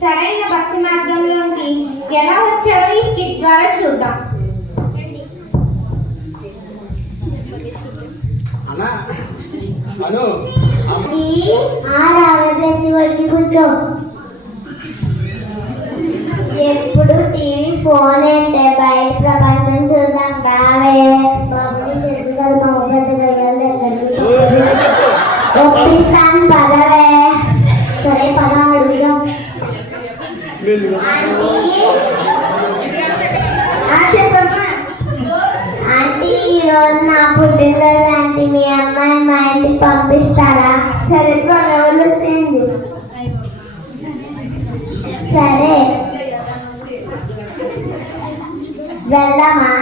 సరైన భక్తి మార్గంలోకి ఎలా వచ్చారో ఈ స్కిట్ ద్వారా చూద్దాం. వచ్చి కూర్చో. ఎప్పుడు టీవీ ఫోన్ అంటే బయట ప్రపంచం చూద్దాం రావే. బాబుని తెలుసు మా పెద్ద గయ్యాలు ఒప్పిస్తాను పదవే. సరే పద అడుగుదాం. చెప్పమ్మా. ఆంటీ ఈరోజు నా పుట్టినరోజు ఆంటీ, మీ అమ్మాయి మా ఇంటికి పంపిస్తారా? సరే వాళ్ళు వచ్చేయండి. సరే వెళ్దామా?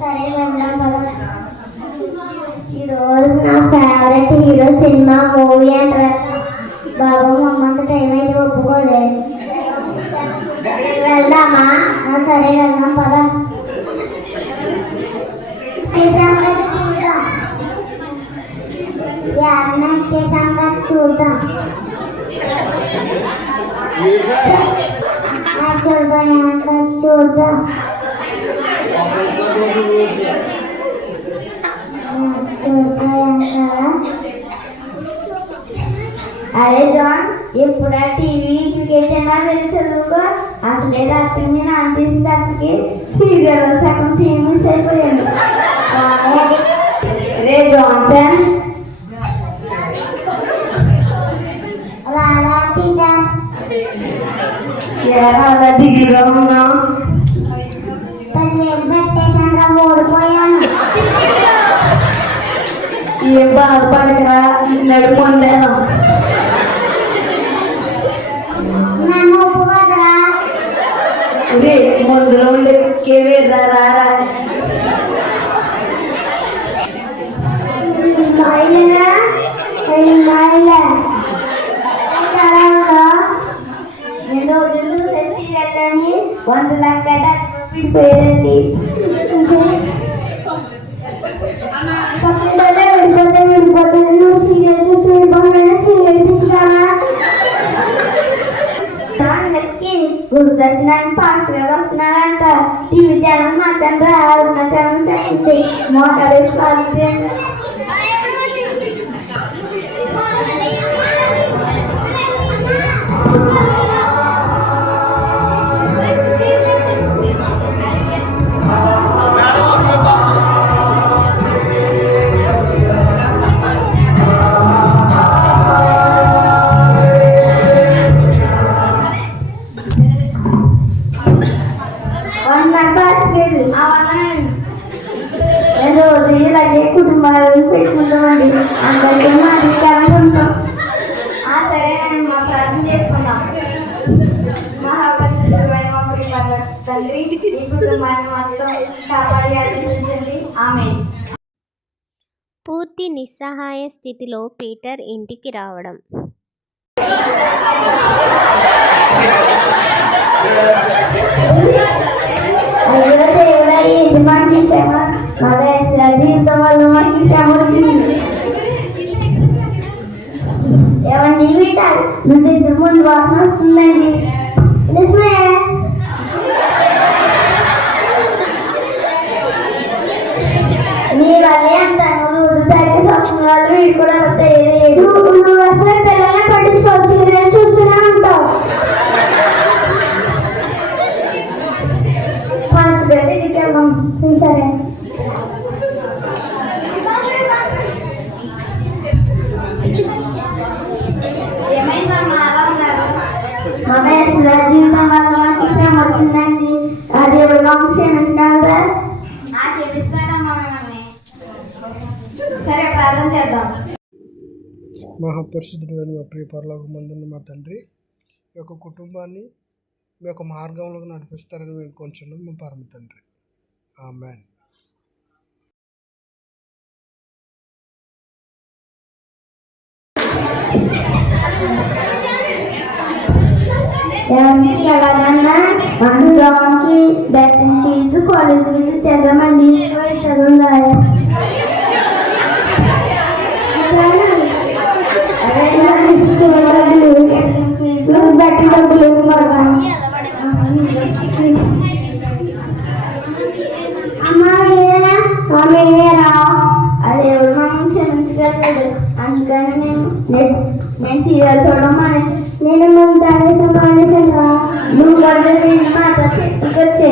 సరే వెళ్దాం కదా. ఈరోజు నా ఫేవరెట్ హీరో సినిమా మూవీ అంటారా? బాబు మమ్మంత టైం అయితే ఒప్పుకోలేదు. వెళ్దామా? సరే వెళ్దాం పదా. చూద్దాం చూద్దాం. అరే జాన్, ఎప్పుడా టీవీ క్రికెట్ ఛానల్ వెళ్ళి చదువుకో. అసలే రాత్రి నేను ఆన్ చేసిన దానికి సీరియల్ సగం సీన్ మిస్ అయిపోయాను. రే జాన్సన్ అలా దిగులో ఉన్నావు. ఓడిపోయాను. ఏం బాధపడకరా, నడుపుకోలేను. నన్ను ఒప్పుకోదరా. ముందులో ఉండే రారా. వంద లక్ష విడిపోయారండి. విడిపోతే నువ్వు సీరియల్ చూసి సీరియల్ పిచ్చుతావా? గురుదర్శనానికి పాస్ గా వస్తున్నారంట. టీవీ ఛానల్ మాత్రం రావున్న ఛానల్ తగ్గిస్తాయి. మోటార్ రోజు ఇలాగే కుటుంబాలను పెట్టుకుంటామండి. అందరికీ మాట్లాడుతూ ఉంటాం. సరే మా ప్రార్థన చేసుకుందాం. మహాపరిశుద్ధమైన మా ప్రియ తండ్రి, ఈ కుటుంబాన్ని మొత్తం కాపాడి ఆశీర్వదించండి. ఆమేన్. పూర్తి నిస్సహాయ స్థితిలో పీటర్ ఇంటికి రావడం. ఏమండి ముందు వాసన వస్తుందండి. నిజమే. మీరు అదే అంటాను. రోజు తగ్గి సంవత్సరాలు వీడు కూడా వస్తాయి. నువ్వు అసలు పిల్లల్ని పట్టించుకోవచ్చు, చూస్తూనే ఉంటావు. పంచుగది ఇదికేమో. సరే ఏమైందమ్మా అలా ఉన్నారు? జీవితం వల్ల చిత్రం వచ్చిందండి. అది ఎవరు క్షమించగలరా? క్షమిస్తాడమ్మా మిమ్మల్ని. సరే ప్రార్థన చేద్దాం. మహాపరిశుద్ధుడైన మా ప్రియ పరలోకమందున్న మా తండ్రి, ఈ యొక్క కుటుంబాన్ని మీ యొక్క మార్గంలోకి నడిపిస్తారని వేడుకొంచున్నాం మా పరమ తండ్రి. ఆమేన్. ఎలాగన్నా అందులోకి బ్యాటింగ్ ఫీజు, కాలేజ్ ఫీజు చదవమండి. చదువుండాలి. ఫీజు బట్టి డబ్బులు మేమేరా అది ఎవరు మమ్మల్ని క్షమించగలలేదు. అందుకని నేను సీరియల్ చూడడం మానేసి నేను మమ్మల్ని తాగేసాను. నువ్వు కూడా మాతో చెట్టుకి వచ్చే